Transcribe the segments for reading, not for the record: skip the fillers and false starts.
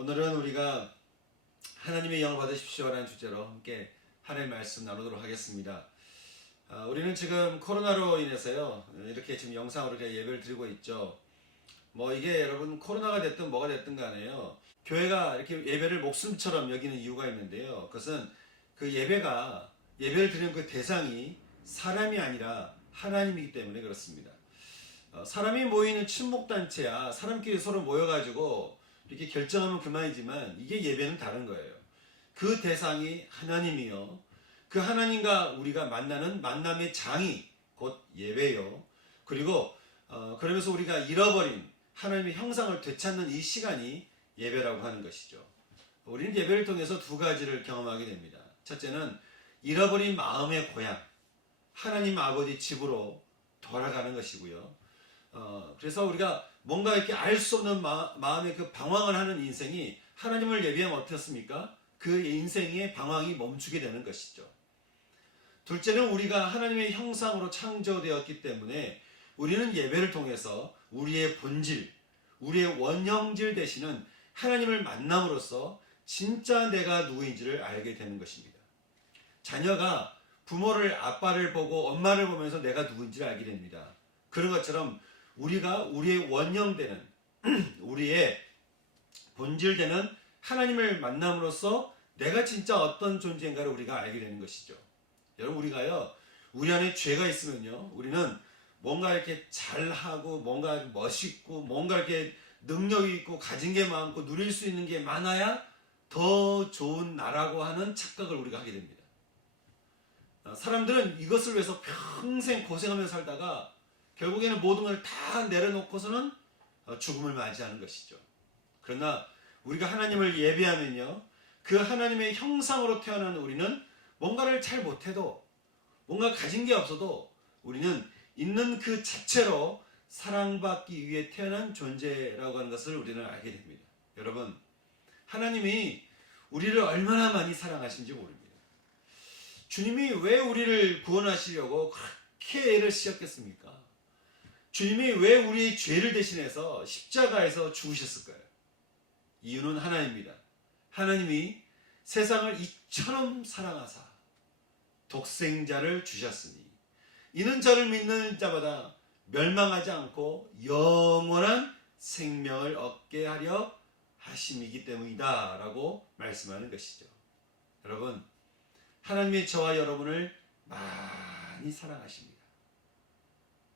오늘은 우리가 하나님의 영을 받으십시오라는 주제로 함께 하나님의 말씀 나누도록 하겠습니다. 우리는 지금 코로나로 인해서요, 이렇게 지금 영상으로 예배를 드리고 있죠. 이게 여러분 코로나가 됐든 뭐가 됐든 간에요, 교회가 이렇게 예배를 목숨처럼 여기는 이유가 있는데요. 그것은 그 예배를 드리는 그 대상이 사람이 아니라 하나님이기 때문에 그렇습니다. 사람이 모이는 친목단체야 사람끼리 서로 모여가지고 이렇게 결정하면 그만이지만 이게 예배는 다른 거예요. 그 대상이 하나님이요, 그 하나님과 우리가 만나는 만남의 장이 곧 예배요. 그리고 그러면서 우리가 잃어버린 하나님의 형상을 되찾는 이 시간이 예배라고 하는 것이죠. 우리는 예배를 통해서 두 가지를 경험하게 됩니다. 첫째는 잃어버린 마음의 고향, 하나님 아버지 집으로 돌아가는 것이고요. 그래서 우리가 뭔가 이렇게 알 수 없는 마음의 그 방황을 하는 인생이 하나님을 예배하면 어떻습니까? 그 인생의 방황이 멈추게 되는 것이죠. 둘째는 우리가 하나님의 형상으로 창조되었기 때문에 우리는 예배를 통해서 우리의 본질, 우리의 원형질 되시는 하나님을 만남으로써 진짜 내가 누구인지를 알게 되는 것입니다. 자녀가 부모를, 아빠를 보고 엄마를 보면서 내가 누구인지를 알게 됩니다. 그런 것처럼 우리가 우리의 원형되는 우리의 본질되는 하나님을 만남으로써 내가 진짜 어떤 존재인가를 우리가 알게 되는 것이죠. 여러분, 우리가요, 우리 안에 죄가 있으면요, 우리는 뭔가 이렇게 잘하고 뭔가 멋있고 뭔가 이렇게 능력이 있고 가진 게 많고 누릴 수 있는 게 많아야 더 좋은 나라고 하는 착각을 우리가 하게 됩니다. 사람들은 이것을 위해서 평생 고생하면서 살다가 결국에는 모든 걸 다 내려놓고서는 죽음을 맞이하는 것이죠. 그러나 우리가 하나님을 예배하면요, 그 하나님의 형상으로 태어난 우리는 뭔가를 잘 못해도, 뭔가 가진 게 없어도 우리는 있는 그 자체로 사랑받기 위해 태어난 존재라고 하는 것을 우리는 알게 됩니다. 여러분, 하나님이 우리를 얼마나 많이 사랑하신지 모릅니다. 주님이 왜 우리를 구원하시려고 그렇게 애를 쓰셨겠습니까? 주님이 왜 우리의 죄를 대신해서 십자가에서 죽으셨을까요? 이유는 하나입니다. 하나님이 세상을 이처럼 사랑하사 독생자를 주셨으니 이는 저를 믿는 자마다 멸망하지 않고 영원한 생명을 얻게 하려 하심이기 때문이다 라고 말씀하는 것이죠. 여러분, 하나님이 저와 여러분을 많이 사랑하십니다.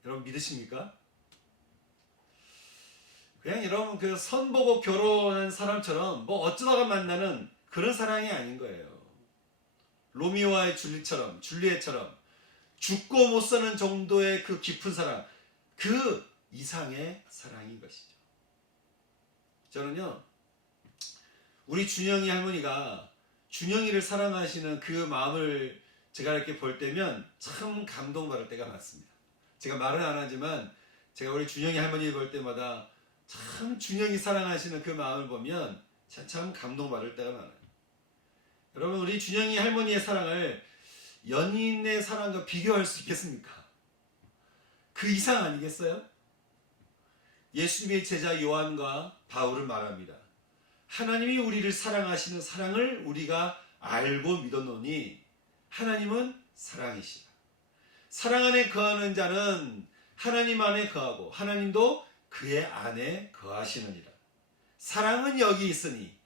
여러분 믿으십니까? 그냥 여러분 그 선보고 결혼한 사람처럼 어쩌다가 만나는 그런 사랑이 아닌 거예요. 로미오와의 줄리엣처럼 죽고 못 사는 정도의 그 깊은 사랑, 그 이상의 사랑인 것이죠. 저는요, 우리 준영이 할머니가 준영이를 사랑하시는 그 마음을 제가 이렇게 볼 때면 참 감동받을 때가 많습니다. 제가 말은 안 하지만 제가 우리 준영이 할머니 볼 때마다 참 준영이 사랑하시는 그 마음을 보면 참 감동받을 때가 많아요. 여러분, 우리 준영이 할머니의 사랑을 연인의 사랑과 비교할 수 있겠습니까? 그 이상 아니겠어요? 예수님의 제자 요한과 바울은 말합니다. 하나님이 우리를 사랑하시는 사랑을 우리가 알고 믿었노니 하나님은 사랑이시라. 사랑 안에 거하는 자는 하나님 안에 거하고 하나님도 그의 안에 거하시느니라. 사랑은 여기 있으니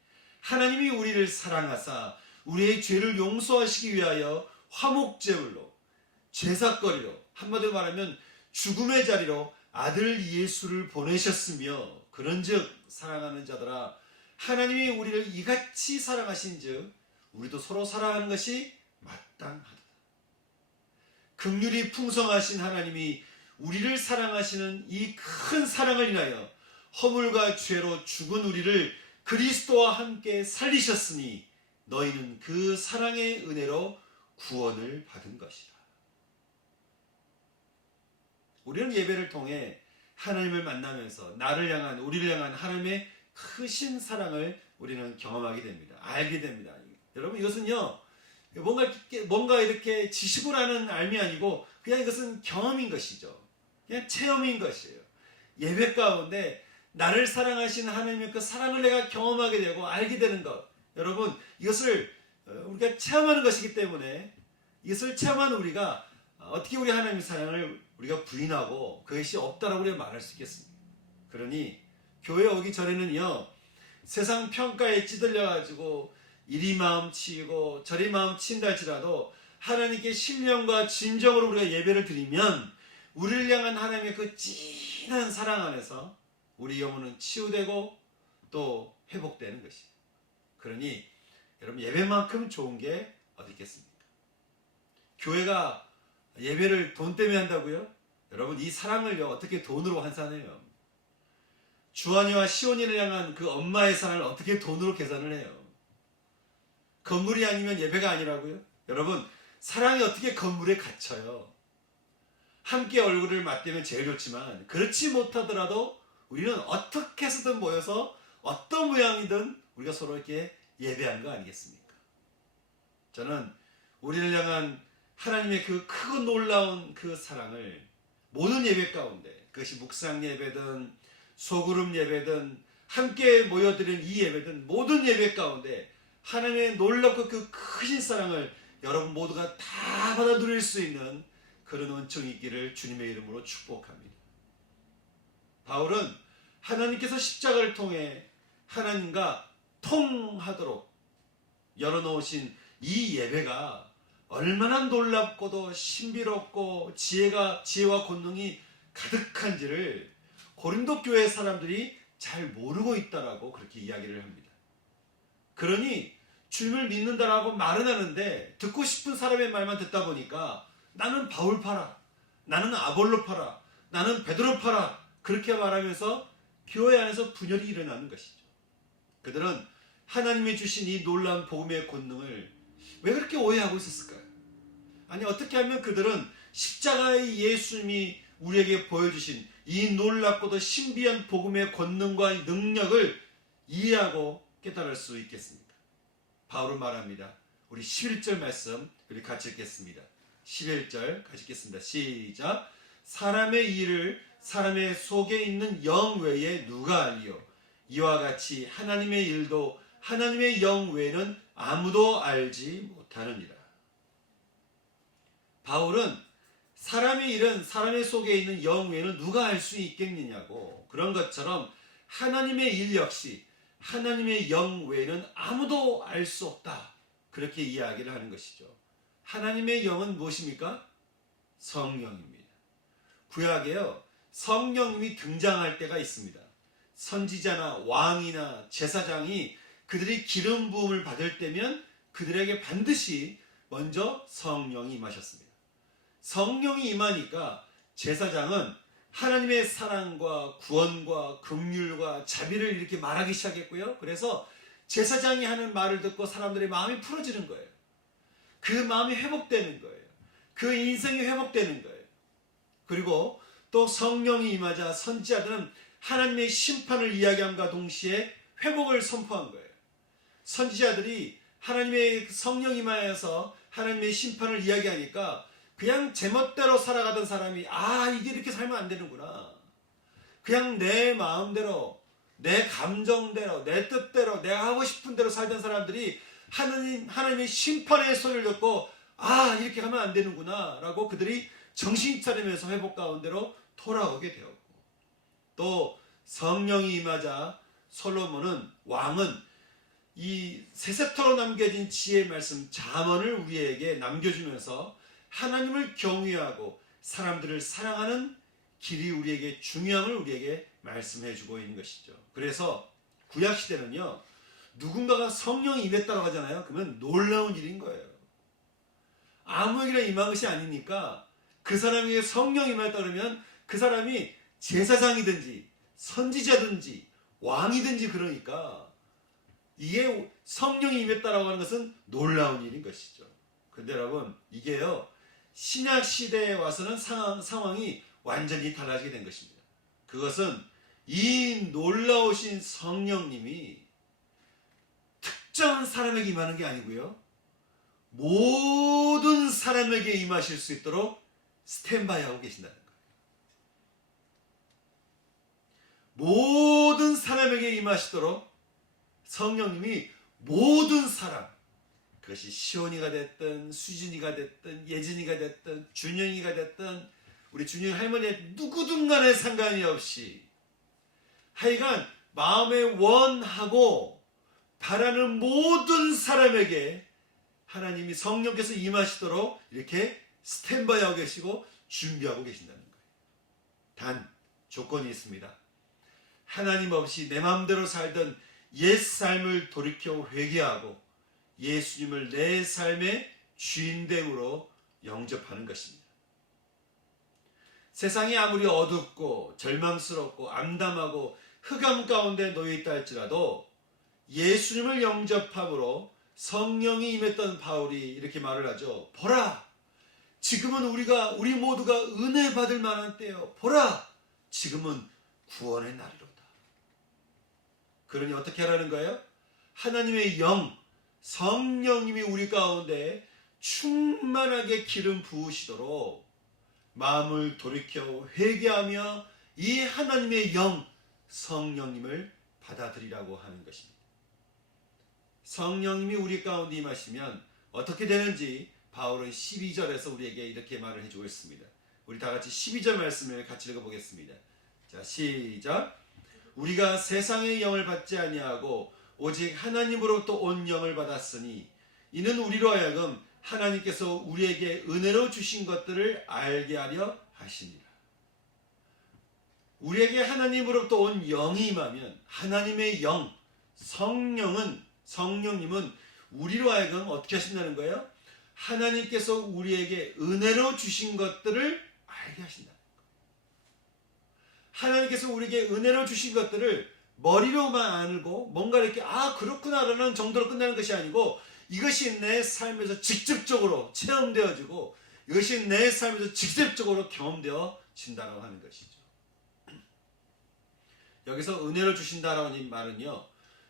하나님이 우리를 사랑하사 우리의 죄를 용서하시기 위하여 화목제물로, 제사거리로, 한마디로 말하면 죽음의 자리로 아들 예수를 보내셨으며, 그런즉 사랑하는 자들아, 하나님이 우리를 이같이 사랑하신즉 우리도 서로 사랑하는 것이 마땅하다. 긍휼이 풍성하신 하나님이 우리를 사랑하시는 이 큰 사랑을 인하여 허물과 죄로 죽은 우리를 그리스도와 함께 살리셨으니 너희는 그 사랑의 은혜로 구원을 받은 것이라. 우리는 예배를 통해 하나님을 만나면서 우리를 향한 하나님의 크신 사랑을 우리는 경험하게 됩니다. 알게 됩니다. 여러분, 이것은요, 뭔가 이렇게 지식으로 하는 알미 아니고 그냥 이것은 경험인 것이죠. 그냥 체험인 것이에요. 예배 가운데 나를 사랑하신 하나님의 그 사랑을 내가 경험하게 되고 알게 되는 것. 여러분, 이것을 우리가 체험하는 것이기 때문에 이것을 체험한 우리가 어떻게 우리 하나님의 사랑을 우리가 부인하고 그것이 없다라고 우리가 말할 수 있겠습니까? 그러니 교회 오기 전에는요, 세상 평가에 찌들려 가지고 이리 마음 치이고 저리 마음 치인다 할지라도 하나님께 신령과 진정으로 우리가 예배를 드리면 우리를 향한 하나님의 그 진한 사랑 안에서 우리 영혼은 치유되고 또 회복되는 것이에요. 그러니 여러분, 예배만큼 좋은 게 어디 있겠습니까? 교회가 예배를 돈 때문에 한다고요? 여러분, 이 사랑을요 어떻게 돈으로 환산해요? 주한이와 시온이를 향한 그 엄마의 사랑을 어떻게 돈으로 계산을 해요? 건물이 아니면 예배가 아니라고요? 여러분, 사랑이 어떻게 건물에 갇혀요? 함께 얼굴을 맞대면 제일 좋지만 그렇지 못하더라도 우리는 어떻게 해서든 모여서 어떤 모양이든 우리가 서로 이렇게 예배한 거 아니겠습니까? 저는 우리를 향한 하나님의 그 크고 놀라운 그 사랑을 모든 예배 가운데, 그것이 묵상 예배든 소그룹 예배든 함께 모여드린 이 예배든 모든 예배 가운데 하나님의 놀랍고 그 크신 사랑을 여러분 모두가 다 받아 누릴 수 있는 그런 은총이 있기를 주님의 이름으로 축복합니다. 바울은 하나님께서 십자가를 통해 하나님과 통하도록 열어놓으신 이 예배가 얼마나 놀랍고도 신비롭고 지혜와 권능이 가득한지를 고린도 교회 사람들이 잘 모르고 있다라고 그렇게 이야기를 합니다. 그러니 주님을 믿는다라고 말은 하는데 듣고 싶은 사람의 말만 듣다 보니까 나는 바울 파라, 나는 아볼로 파라, 나는 베드로 파라, 그렇게 말하면서 교회 안에서 분열이 일어나는 것이죠. 그들은 하나님이 주신 이 놀라운 복음의 권능을 왜 그렇게 오해하고 있었을까요? 아니, 어떻게 하면 그들은 십자가의 예수님이 우리에게 보여주신 이 놀랍고도 신비한 복음의 권능과 능력을 이해하고 깨달을 수 있겠습니까? 바울은 말합니다. 우리 11절 말씀 우리 같이 읽겠습니다. 11절 같이 읽겠습니다. 시작. 사람의 일을 사람의 속에 있는 영 외에 누가 알리요? 이와 같이 하나님의 일도 하나님의 영 외에는 아무도 알지 못하느니라. 바울은 사람의 일은 사람의 속에 있는 영 외에는 누가 알 수 있겠느냐고, 그런 것처럼 하나님의 일 역시 하나님의 영 외에는 아무도 알 수 없다, 그렇게 이야기를 하는 것이죠. 하나님의 영은 무엇입니까? 성령입니다. 구약에요, 성령님이 등장할 때가 있습니다. 선지자나 왕이나 제사장이 그들이 기름 부음을 받을 때면 그들에게 반드시 먼저 성령이 임하셨습니다. 성령이 임하니까 제사장은 하나님의 사랑과 구원과 긍휼과 자비를 이렇게 말하기 시작했고요. 그래서 제사장이 하는 말을 듣고 사람들의 마음이 풀어지는 거예요. 그 마음이 회복되는 거예요. 그 인생이 회복되는 거예요. 그리고 또 성령이 임하자 선지자들은 하나님의 심판을 이야기함과 동시에 회복을 선포한 거예요. 선지자들이 하나님의 성령이 임하여서 하나님의 심판을 이야기하니까 그냥 제멋대로 살아가던 사람이 이게 이렇게 살면 안 되는구나. 그냥 내 마음대로, 내 감정대로, 내 뜻대로, 내가 하고 싶은 대로 살던 사람들이 하나님의 심판의 소리를 듣고 이렇게 하면 안 되는구나 라고 그들이 정신 차리면서 회복 가운데로 돌아오게 되었고, 또 성령이 임하자 솔로몬은, 왕은 이 세세토로 남겨진 지혜의 말씀 잠언을 우리에게 남겨주면서 하나님을 경외하고 사람들을 사랑하는 길이 우리에게 중요함을 우리에게 말씀해주고 있는 것이죠. 그래서 구약시대는요, 누군가가 성령이 임했다고 하잖아요. 그러면 놀라운 일인 거예요. 아무에게나 임한 것이 아니니까 그 사람에게 성령이 임했다 그러면 그 사람이 제사장이든지 선지자든지 왕이든지, 그러니까 이게 성령이 임했다라고 하는 것은 놀라운 일인 것이죠. 근데 여러분, 이게요, 신약 시대에 와서는 상황이 완전히 달라지게 된 것입니다. 그것은 이 놀라우신 성령님이 특정한 사람에게 임하는 게 아니고요, 모든 사람에게 임하실 수 있도록 스탠바이 하고 계신다는 거예요. 모든 사람에게 임하시도록 성령님이 모든 사람, 그것이 시온이가 됐든 수진이가 됐든 예진이가 됐든 준영이가 됐든 우리 준영 할머니의 누구든 간에 상관이 없이 하여간 마음에 원하고 바라는 모든 사람에게 하나님이 성령께서 임하시도록 이렇게 스탠바이하고 계시고 준비하고 계신다는 거예요. 단 조건이 있습니다. 하나님 없이 내 마음대로 살던 옛 삶을 돌이켜 회개하고 예수님을 내 삶의 주인됨으로 영접하는 것입니다. 세상이 아무리 어둡고 절망스럽고 암담하고 흑암 가운데 놓여있다 할지라도 예수님을 영접함으로 성령이 임했던 바울이 이렇게 말을 하죠. 보라, 지금은 우리 모두가 은혜 받을 만한 때요. 보라, 지금은 구원의 날이로다. 그러니 어떻게 하라는 거예요? 하나님의 영, 성령님이 우리 가운데 충만하게 기름 부으시도록 마음을 돌이켜 회개하며 이 하나님의 영, 성령님을 받아들이라고 하는 것입니다. 성령님이 우리 가운데 임하시면 어떻게 되는지 바울은 12절에서 우리에게 이렇게 말을 해주고 있습니다. 우리 다 같이 12절 말씀을 같이 읽어보겠습니다. 자, 시작. 우리가 세상의 영을 받지 아니하고 오직 하나님으로부터 온 영을 받았으니 이는 우리로 하여금 하나님께서 우리에게 은혜로 주신 것들을 알게 하려 하시니라. 우리에게 하나님으로부터 온 영이 임하면 하나님의 영, 성령님은 우리로 하여금 어떻게 하신다는 거예요? 하나님께서 우리에게 은혜로 주신 것들을 알게 하신다. 하나님께서 우리에게 은혜로 주신 것들을 머리로만 알고 뭔가 이렇게 그렇구나라는 정도로 끝나는 것이 아니고 이것이 내 삶에서 직접적으로 체험되어지고 이것이 내 삶에서 직접적으로 경험되어진다고 하는 것이죠. 여기서 은혜를 주신다라는 말은요,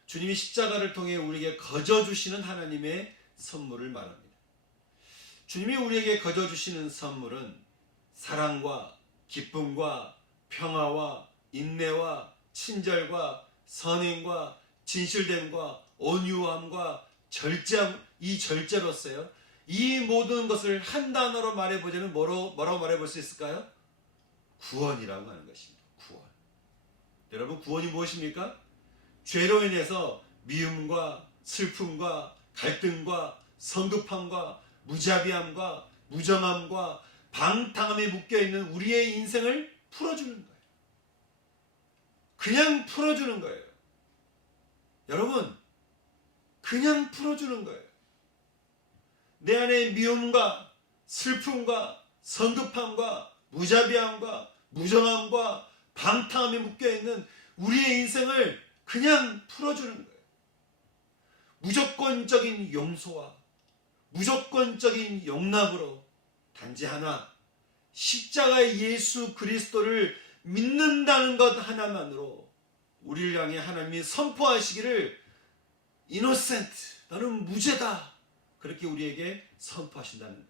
주님이 십자가를 통해 우리에게 거저 주시는 하나님의 선물을 말합니다. 주님이 우리에게 거저 주시는 선물은 사랑과 기쁨과 평화와 인내와 친절과 선행과 진실됨과 온유함과 절제함, 이 절제로서요. 이 모든 것을 한 단어로 말해보자면 뭐라고 말해볼 수 있을까요? 구원이라고 하는 것입니다. 구원. 여러분, 구원이 무엇입니까? 죄로 인해서 미움과 슬픔과 갈등과 성급함과 무자비함과 무정함과 방탕함에 묶여있는 우리의 인생을 풀어주는 거예요. 그냥 풀어주는 거예요. 여러분, 그냥 풀어주는 거예요. 내 안에 미움과 슬픔과 성급함과 무자비함과 무정함과 방탕함에 묶여있는 우리의 인생을 그냥 풀어주는 거예요. 무조건적인 용서와 무조건적인 용납으로 단지 하나, 십자가의 예수 그리스도를 믿는다는 것 하나만으로 우리를 향해 하나님이 선포하시기를 이노센트, 너는 무죄다, 그렇게 우리에게 선포하신다는 거예요.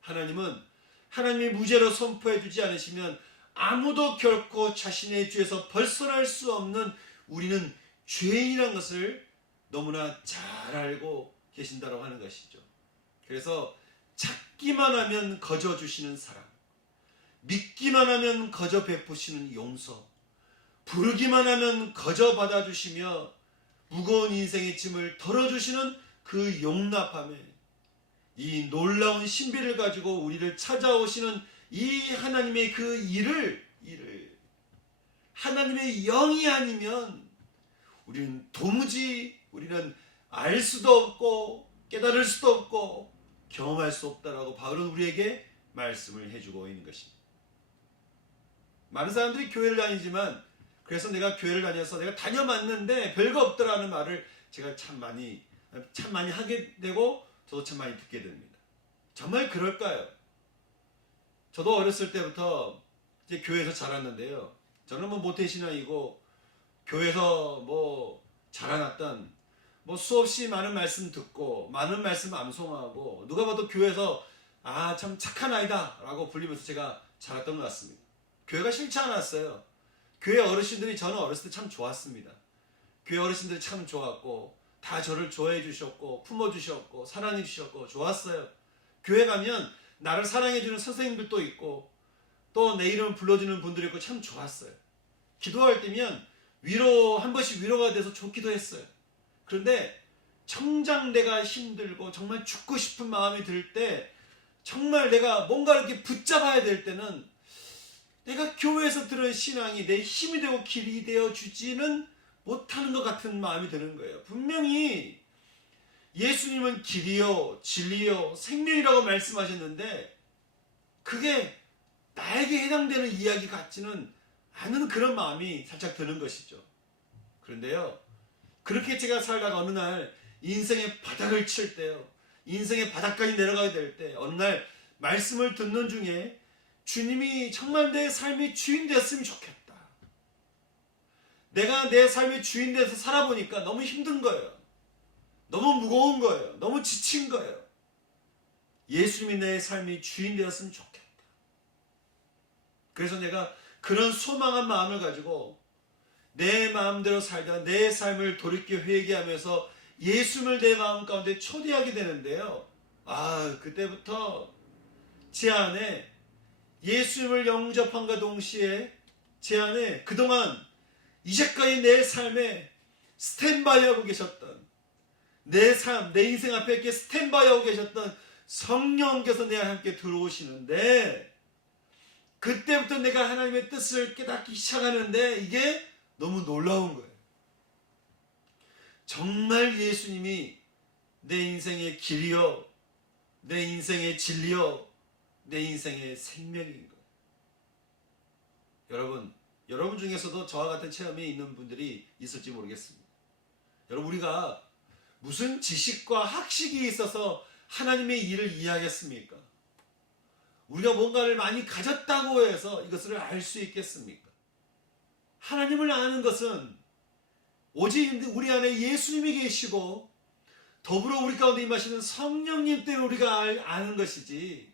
하나님은 하나님이 무죄로 선포해 주지 않으시면 아무도 결코 자신의 죄에서 벗어날 수 없는 우리는 죄인이라는 것을 너무나 잘 알고 계신다고 하는 것이죠. 그래서 찾기만 하면 거저 주시는 사랑, 믿기만 하면 거저 베푸시는 용서, 부르기만 하면 거저 받아주시며 무거운 인생의 짐을 덜어주시는 그 용납함에 이 놀라운 신비를 가지고 우리를 찾아오시는 이 하나님의 그 일을 하나님의 영이 아니면 우리는 도무지 알 수도 없고 깨달을 수도 없고 경험할 수 없다라고 바울은 우리에게 말씀을 해주고 있는 것입니다. 많은 사람들이 교회를 다니지만 그래서 내가 교회를 다녀서 내가 다녀봤는데 별거 없더라는 말을 제가 참 많이 하게 되고 저도 참 많이 듣게 됩니다. 정말 그럴까요? 저도 어렸을 때부터 이제 교회에서 자랐는데요. 저는 모태신앙이고 교회에서 자라났던 수없이 많은 말씀 듣고 많은 말씀 암송하고 누가 봐도 교회에서 참 착한 아이다 라고 불리면서 제가 자랐던 것 같습니다. 교회가 싫지 않았어요. 교회 어르신들이 저는 어렸을 때 참 좋았습니다. 교회 어르신들이 참 좋았고 다 저를 좋아해 주셨고 품어 주셨고 사랑해 주셨고 좋았어요. 교회 가면 나를 사랑해 주는 선생님들도 있고 또 내 이름 불러주는 분들이 있고 참 좋았어요. 기도할 때면 한 번씩 위로가 돼서 좋기도 했어요. 그런데 정작 내가 힘들고 정말 죽고 싶은 마음이 들 때, 정말 내가 뭔가 이렇게 붙잡아야 될 때는 내가 교회에서 들은 신앙이 내 힘이 되고 길이 되어 주지는 못하는 것 같은 마음이 드는 거예요. 분명히 예수님은 길이요 진리요 생명이라고 말씀하셨는데 그게 나에게 해당되는 이야기 같지는 않은 그런 마음이 살짝 드는 것이죠. 그런데요, 그렇게 제가 살다가 어느 날 인생의 바닥을 칠 때요, 인생의 바닥까지 내려가게 될 때, 어느 날 말씀을 듣는 중에 주님이 정말 내 삶의 주인 되었으면 좋겠다. 내가 내 삶의 주인 돼서 살아보니까 너무 힘든 거예요. 너무 무거운 거예요. 너무 지친 거예요. 예수님이 내 삶의 주인 되었으면 좋겠다. 그래서 내가 그런 소망한 마음을 가지고 내 마음대로 살다가 내 삶을 돌이켜 회개하면서 예수님을 내 마음 가운데 초대하게 되는데요. 그때부터 제 안에 예수님을 영접함과 동시에 제 안에 그동안 이제까지 내 삶에 스탠바이하고 계셨던 내 삶, 내 인생 앞에 이렇게 스탠바이하고 계셨던 성령께서 내 안에 함께 들어오시는데, 그때부터 내가 하나님의 뜻을 깨닫기 시작하는데 이게 너무 놀라운 거예요. 정말 예수님이 내 인생의 길이요, 내 인생의 진리요, 내 인생의 생명인 거예요. 여러분 중에서도 저와 같은 체험이 있는 분들이 있을지 모르겠습니다. 여러분, 우리가 무슨 지식과 학식이 있어서 하나님의 일을 이해하겠습니까? 우리가 뭔가를 많이 가졌다고 해서 이것을 알 수 있겠습니까? 하나님을 아는 것은 오직 우리 안에 예수님이 계시고 더불어 우리 가운데 임하시는 성령님 때문에 우리가 아는 것이지,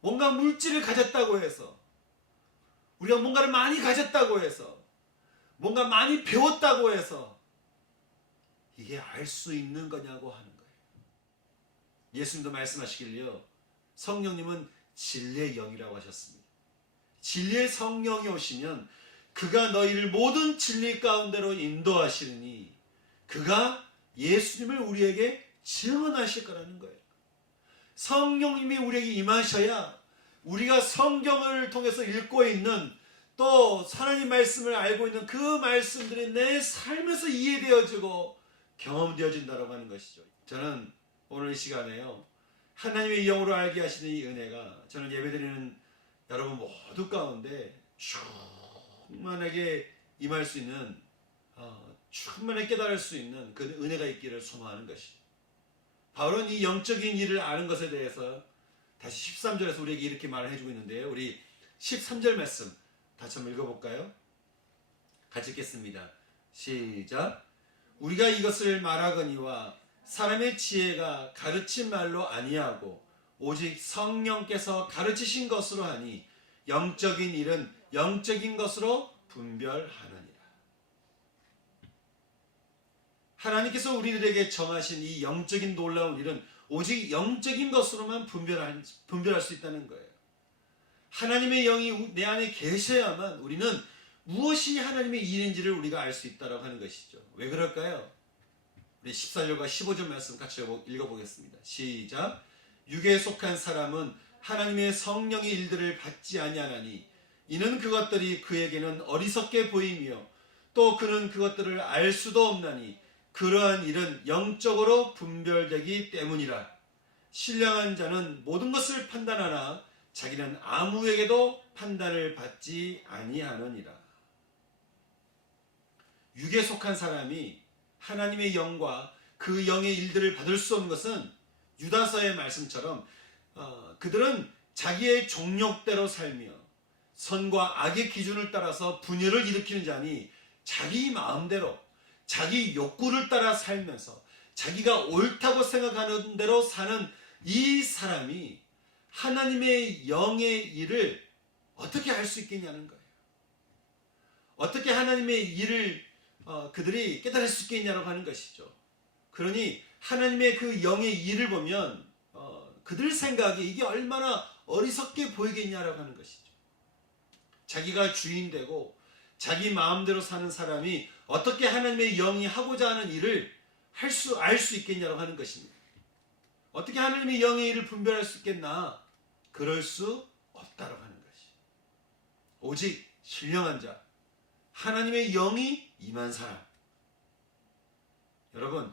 뭔가 물질을 가졌다고 해서, 우리가 뭔가를 많이 가졌다고 해서, 뭔가 많이 배웠다고 해서 이게 알 수 있는 거냐고 하는 거예요. 예수님도 말씀하시길요, 성령님은 진리의 영이라고 하셨습니다. 진리의 성령이 오시면 그가 너희를 모든 진리 가운데로 인도하시리니 그가 예수님을 우리에게 증언하실 거라는 거예요. 성령님이 우리에게 임하셔야 우리가 성경을 통해서 읽고 있는, 또 하나님 말씀을 알고 있는 그 말씀들이 내 삶에서 이해되어지고 경험되어진다고 하는 것이죠. 저는 오늘 이 시간에요, 하나님의 영으로 알게 하시는 이 은혜가 저는 예배드리는 여러분 모두 가운데 충만하게 임할 수 있는, 충만하게 깨달을 수 있는 그 은혜가 있기를 소망하는 것이죠. 바울은 이 영적인 일을 아는 것에 대해서 다시 13절에서 우리에게 이렇게 말을 해주고 있는데요. 우리 13절 말씀 다시 한번 읽어볼까요? 같이 읽겠습니다. 시작. 우리가 이것을 말하거니와 사람의 지혜가 가르친 말로 아니하고 오직 성령께서 가르치신 것으로 하니 영적인 일은 영적인 것으로 분별하느니라. 하나님께서 우리들에게 정하신 이 영적인 놀라운 일은 오직 영적인 것으로만 분별할 수 있다는 거예요. 하나님의 영이 내 안에 계셔야만 우리는 무엇이 하나님의 일인지를 우리가 알 수 있다고 하는 것이죠. 왜 그럴까요? 우리 14절과 15절 말씀 같이 읽어보겠습니다. 시작. 육에 속한 사람은 하나님의 성령의 일들을 받지 아니하나니 이는 그것들이 그에게는 어리석게 보이며 또 그는 그것들을 알 수도 없나니 그러한 일은 영적으로 분별되기 때문이라. 신령한 자는 모든 것을 판단하나 자기는 아무에게도 판단을 받지 아니하느니라. 육에 속한 사람이 하나님의 영과 그 영의 일들을 받을 수 없는 것은 유다서의 말씀처럼 그들은 자기의 종욕대로 살며 선과 악의 기준을 따라서 분열을 일으키는 자니 자기 마음대로 자기 욕구를 따라 살면서 자기가 옳다고 생각하는 대로 사는 이 사람이 하나님의 영의 일을 어떻게 할 수 있겠냐는 거예요. 어떻게 하나님의 일을 그들이 깨달을 수 있겠냐라고 하는 것이죠. 그러니 하나님의 그 영의 일을 보면 그들 생각이 이게 얼마나 어리석게 보이겠냐라고 하는 것이죠. 자기가 주인되고 자기 마음대로 사는 사람이 어떻게 하나님의 영이 하고자 하는 일을 알 수 있겠냐라고 하는 것입니다. 어떻게 하나님의 영의 일을 분별할 수 있겠나? 그럴 수 없다라고 하는 것이. 오직 신령한 자, 하나님의 영이 임한 사람. 여러분,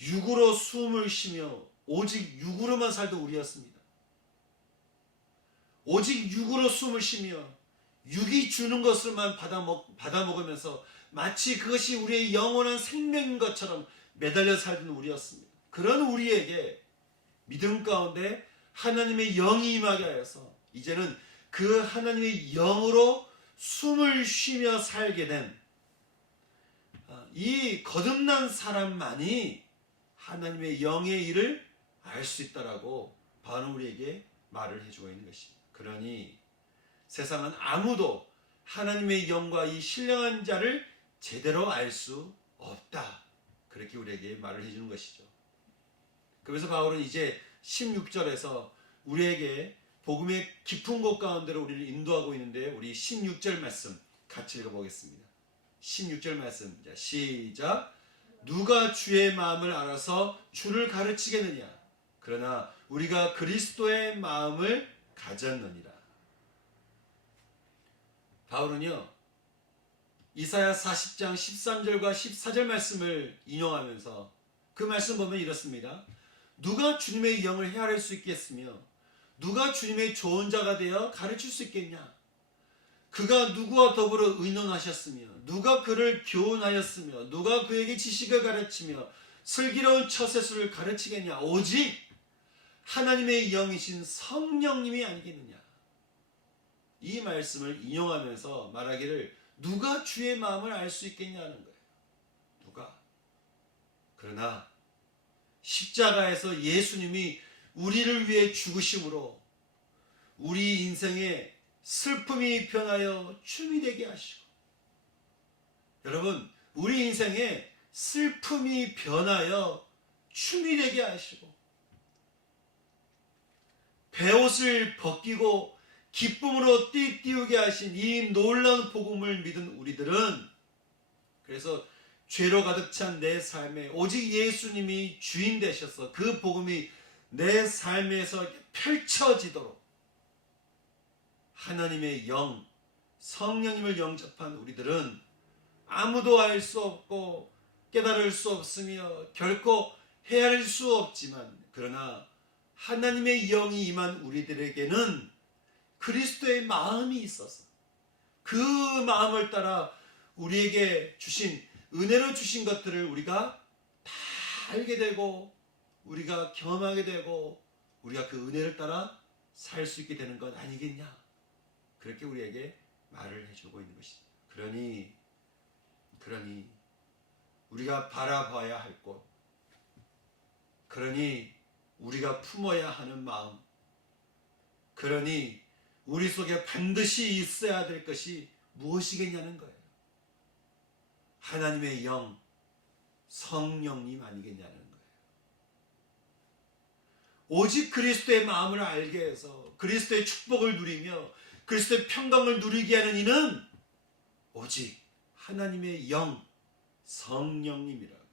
육으로 숨을 쉬며 오직 육으로만 살던 우리였습니다. 오직 육으로 숨을 쉬며 육이 주는 것을만 받아 먹으면서 마치 그것이 우리의 영원한 생명인 것처럼 매달려 살던 우리였습니다. 그런 우리에게 믿음 가운데 하나님의 영이 임하게 하여서 이제는 그 하나님의 영으로 숨을 쉬며 살게 된 이 거듭난 사람만이 하나님의 영의 일을 알 수 있다라고 바울은 우리에게 말을 해주고 있는 것입니다. 그러니 세상은 아무도 하나님의 영과 이 신령한 자를 제대로 알 수 없다. 그렇게 우리에게 말을 해주는 것이죠. 그래서 바울은 이제 16절에서 우리에게 복음의 깊은 곳 가운데로 우리를 인도하고 있는데 우리 16절 말씀 같이 읽어보겠습니다. 16절 말씀 시작. 누가 주의 마음을 알아서 주를 가르치겠느냐? 그러나 우리가 그리스도의 마음을 가졌느니라. 바울은요 이사야 40장 13절과 14절 말씀을 인용하면서 그 말씀 보면 이렇습니다. 누가 주님의 영을 헤아릴 수 있겠으며 누가 주님의 좋은 자가 되어 가르칠 수 있겠냐? 그가 누구와 더불어 의논하셨으며 누가 그를 교훈하였으며 누가 그에게 지식을 가르치며 슬기로운 처세술을 가르치겠냐? 오직 하나님의 영이신 성령님이 아니겠느냐? 이 말씀을 인용하면서 말하기를 누가 주의 마음을 알 수 있겠냐는 거예요. 누가? 그러나 십자가에서 예수님이 우리를 위해 죽으심으로 우리 인생에 슬픔이 변하여 춤이 되게 하시고 여러분 우리 인생에 슬픔이 변하여 춤이 되게 하시고 베옷을 벗기고 기쁨으로 띠띠우게 하신 이 놀라운 복음을 믿은 우리들은 그래서 죄로 가득 찬 내 삶에 오직 예수님이 주인 되셔서 그 복음이 내 삶에서 펼쳐지도록 하나님의 영, 성령님을 영접한 우리들은 아무도 알 수 없고 깨달을 수 없으며 결코 헤아릴 수 없지만 그러나 하나님의 영이 임한 우리들에게는 그리스도의 마음이 있어서 그 마음을 따라 우리에게 주신 은혜로 주신 것들을 우리가 다 알게 되고 우리가 경험하게 되고 우리가 그 은혜를 따라 살 수 있게 되는 것 아니겠냐? 그렇게 우리에게 말을 해주고 있는 것이죠. 그러니 우리가 바라봐야 할 곳, 그러니 우리가 품어야 하는 마음, 그러니 우리 속에 반드시 있어야 될 것이 무엇이겠냐는 거예요. 하나님의 영, 성령님 아니겠냐는 거예요. 오직 그리스도의 마음을 알게 해서 그리스도의 축복을 누리며 그리스도의 평강을 누리게 하는 이는 오직 하나님의 영, 성령님이라고.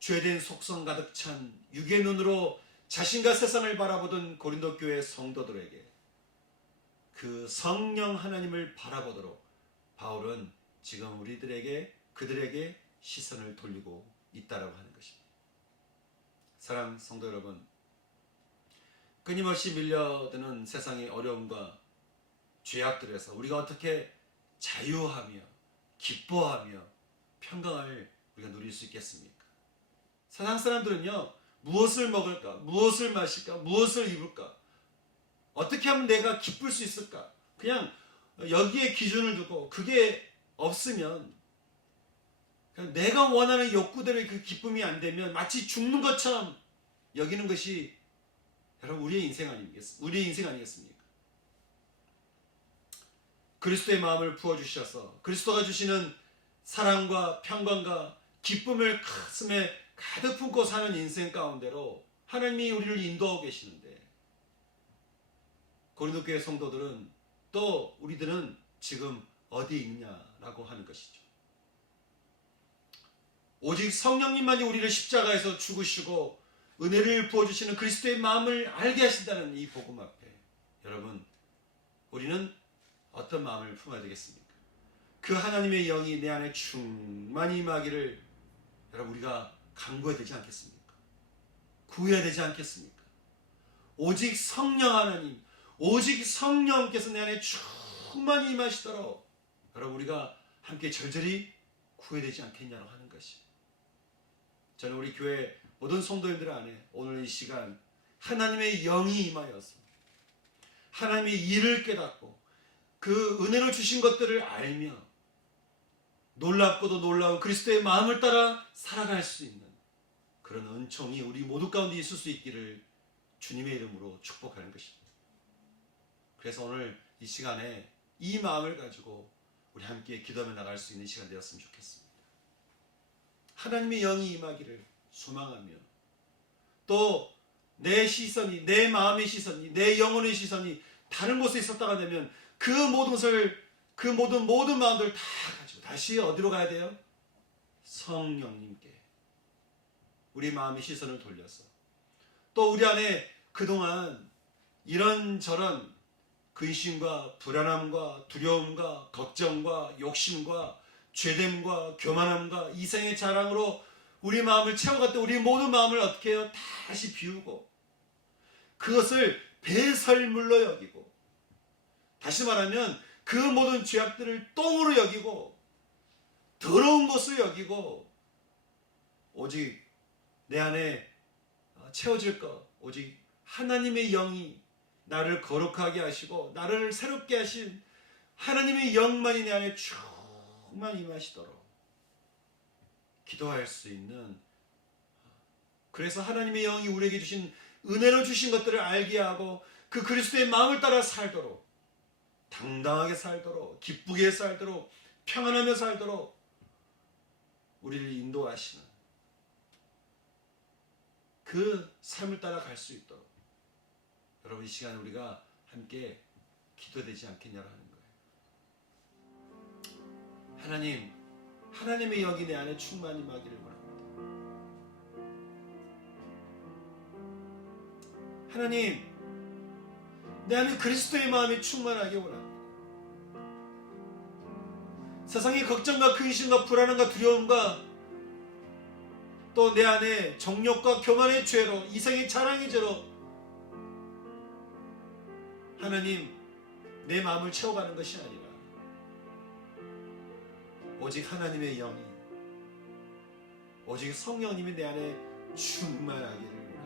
죄된 속성 가득 찬 육의 눈으로 자신과 세상을 바라보던 고린도 교회 성도들에게 그 성령 하나님을 바라보도록 바울은 지금 그들에게 시선을 돌리고 있다라고 하는 것입니다. 사랑하는 성도 여러분, 끊임없이 밀려드는 세상의 어려움과 죄악들에서 우리가 어떻게 자유하며 기뻐하며 평강을 우리가 누릴 수 있겠습니까? 세상 사람들은요, 무엇을 먹을까, 무엇을 마실까, 무엇을 입을까, 어떻게 하면 내가 기쁠 수 있을까, 그냥 여기에 기준을 두고 그게 없으면 그냥 내가 원하는 욕구대로의 그 기쁨이 안 되면 마치 죽는 것처럼 여기는 것이 여러분 우리의 인생 아니겠습니까? 그리스도의 마음을 부어주셔서 그리스도가 주시는 사랑과 평강과 기쁨을 가슴에 가득 품고 사는 인생 가운데로 하나님이 우리를 인도하고 계시는데, 고린도 교회 성도들은 또 우리들은 지금 어디에 있느냐라고 하는 것이죠. 오직 성령님만이 우리를 십자가에서 죽으시고 은혜를 부어주시는 그리스도의 마음을 알게 하신다는 이 복음 앞에 여러분, 우리는 어떤 마음을 품어야 되겠습니까? 그 하나님의 영이 내 안에 충만히 임하기를 여러분, 우리가 간구해야 되지 않겠습니까? 구해야 되지 않겠습니까? 오직 성령 하나님, 오직 성령께서 내 안에 충만히 임하시도록 여러분, 우리가 함께 절절히 구해야 되지 않겠냐고 하는 것이, 저는 우리 교회 모든 성도님들 안에 오늘 이 시간 하나님의 영이 임하여서 하나님의 일을 깨닫고 그 은혜를 주신 것들을 알며 놀랍고도 놀라운 그리스도의 마음을 따라 살아갈 수 있는 그런 은총이 우리 모두 가운데 있을 수 있기를 주님의 이름으로 축복하는 것입니다. 그래서 오늘 이 시간에 이 마음을 가지고 우리 함께 기도하며 나갈 수 있는 시간 되었으면 좋겠습니다. 하나님의 영이 임하기를 소망하며, 또 내 시선이, 내 마음의 시선이, 내 영혼의 시선이 다른 곳에 있었다가 되면 그 모든 것을, 그 모든 마음들을 다 가지고 다시 어디로 가야 돼요? 성령님께 우리 마음의 시선을 돌려서, 또 우리 안에 그동안 이런저런 근심과 불안함과 두려움과 걱정과 욕심과 죄됨과 교만함과 이생의 자랑으로 우리 마음을 채워갔던 우리 모든 마음을 어떻게 해요? 다시 비우고 그것을 배설물로 여기고, 다시 말하면 그 모든 죄악들을 똥으로 여기고 더러운 것을 여기고, 오직 내 안에 채워질 것, 오직 하나님의 영이 나를 거룩하게 하시고 나를 새롭게 하신 하나님의 영만이 내 안에 충만히 임하시도록 기도할 수 있는, 그래서 하나님의 영이 우리에게 주신 은혜로 주신 것들을 알게 하고 그 그리스도의 마음을 따라 살도록, 당당하게 살도록, 기쁘게 살도록, 평안하며 살도록 우리를 인도하시는 그 삶을 따라 갈 수 있도록 여러분, 이 시간 우리가 함께 기도되지 않겠냐고 하는 거예요. 하나님, 하나님의 영이 내 안에 충만히 임하기를 원합니다. 하나님, 내 안에 그리스도의 마음이 충만하게 원합니다. 세상의 걱정과 근심과 불안함과 두려움과 또 내 안에 정욕과 교만의 죄로, 이생의 자랑의 죄로 하나님, 내 마음을 채워가는 것이 아니라 오직 하나님의 영이, 오직 성령님이 내 안에 충만하기를 원합니다.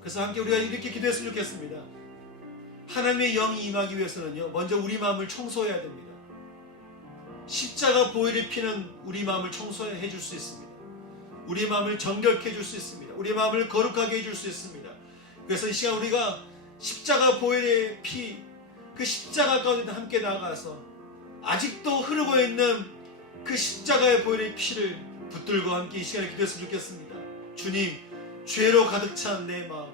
그래서 함께 우리가 이렇게 기도했으면 좋겠습니다. 하나님의 영이 임하기 위해서는요, 먼저 우리 마음을 청소해야 됩니다. 십자가 보혈이 피는 우리 마음을 청소해 줄 수 있습니다. 우리 마음을 정결케 해줄 수 있습니다. 우리 마음을 거룩하게 해줄 수 있습니다. 그래서 이 시간 우리가 십자가 보혈의 피, 그 십자가 가운데 함께 나가서 아직도 흐르고 있는 그 십자가의 보혈의 피를 붙들고 함께 이 시간에 기도했으면 좋겠습니다. 주님, 죄로 가득 찬 내 마음,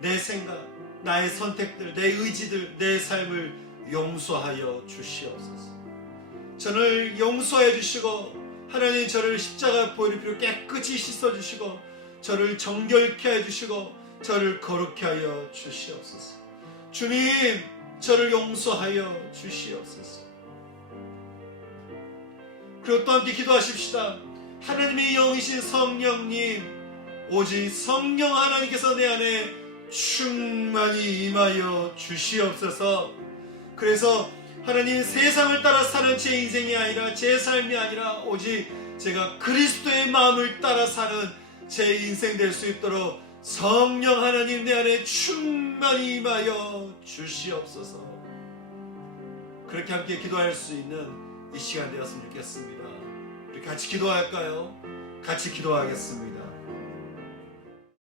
내 생각, 나의 선택들, 내 의지들, 내 삶을 용서하여 주시옵소서. 저를 용서해 주시고 하나님, 저를 십자가 보혈의 피로 깨끗이 씻어주시고 저를 정결케 해주시고 저를 거룩케 하여 주시옵소서. 주님, 저를 용서하여 주시옵소서. 그리고 또 함께 기도하십시다. 하나님의 영이신 성령님, 오직 성령 하나님께서 내 안에 충만히 임하여 주시옵소서. 그래서 하나님, 세상을 따라 사는 제 인생이 아니라, 제 삶이 아니라 오직 제가 그리스도의 마음을 따라 사는 제 인생 될 수 있도록 성령 하나님 내 안에 충만히 임하여 주시옵소서. 그렇게 함께 기도할 수 있는 이 시간 되었으면 좋겠습니다. 우리 같이 기도할까요? 같이 기도하겠습니다.